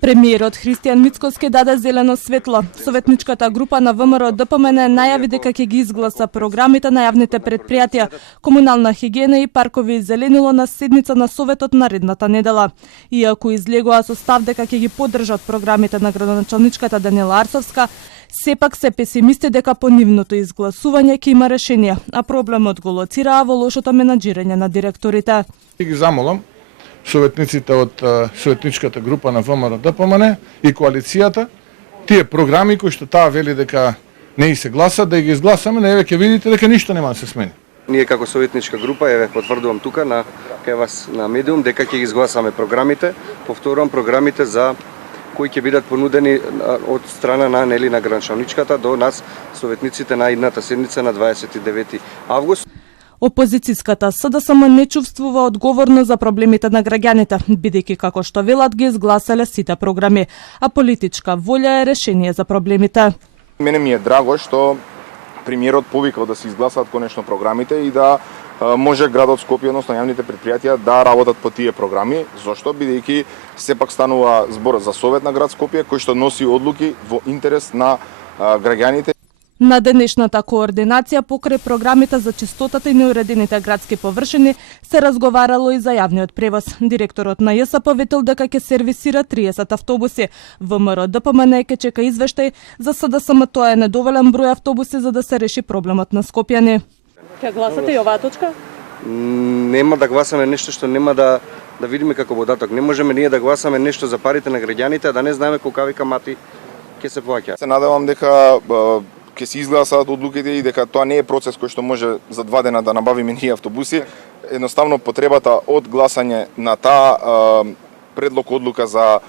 Премиерот Христијан Мицкоски даде зелено светло. Советничката група на ВМРО ДПМН најави дека ќе ги изгласа програмите на јавните претпријатија, комунална хигиена и паркови и зеленило на седница на Советот наредната недела. Иако излегоа со став дека ќе ги поддржат програмите на градоначалничката Даниела Арцовска, сепак се песимисти дека по нивното изгласување ќе има решение, а проблемот го лоцираа во лошото менаџирање на директорите. Ги замолам советниците од советничката група на ВМРО ДПМН и коалицијата, тие програми кои што таа вели дека не и се гласа, да ги изгласаме, не ќе видите дека ништо нема да се смени. Ние како советничка група еве потврдувам тука кај вас на медиум дека ќе ги изгласаме програмите, повторувам програмите за кои ќе бидат понудени од страна на градоначалничката до нас советниците на идната седница на 29 август. Опозицијската СДСМ не чувствува одговорно за проблемите на граѓаните, бидејќи како што велат ги изгласале сите програми, а политичка волја е решение за проблемите. Мене ми е драго што премиерот повикал да се изгласаат конечно програмите и да може градот Скопје, односно јавните претпријатија да работат по тие програми. Зошто? Бидејќи сепак станува збор за Совет на град Скопје кој што носи одлуки во интерес на граѓаните. На денешната координација покрај програмите за чистотата и неуредените градски површини се разговарало и за јавниот превоз. Директорот на ЈСП ветил дека ќе сервисира 30 автобуси. ВМРО ДПМН ќе чека извештај за СДСМ, тоа е недоволен број автобуси за да се реши проблемот на скопјани. Ќе гласате и оваа точка? Нема да гласаме нешто што нема да видиме како податок. Не можеме ние да гласаме нешто за парите на граѓаните, а да не знаеме колкави камати ќе се плаќаат. Се надевам дека ќе се изгласаат одлуките и дека тоа не е процес кој што може за 2 дена да набавиме ние автобуси. Едноставно потребата од гласање на таа предлог одлука за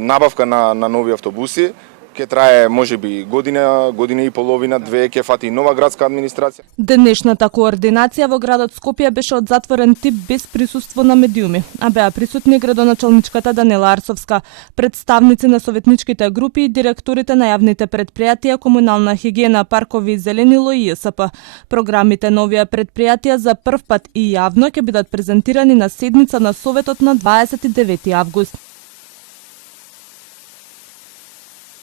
набавка на нови автобуси ќе трае можеби година и половина, 2, ќе фати и нова градска администрација. Денешната координација во градот Скопје беше од затворен тип без присуство на медиуми, а беа присутни градоначалничката Даниела Арцовска, представници на советничките групи и директорите на јавните претпријатија, комунална хигиена, паркови и зеленило и ЈСП. Програмите на овие претпријатија за прв пат и јавно ќе бидат презентирани на седница на Советот на 29 август.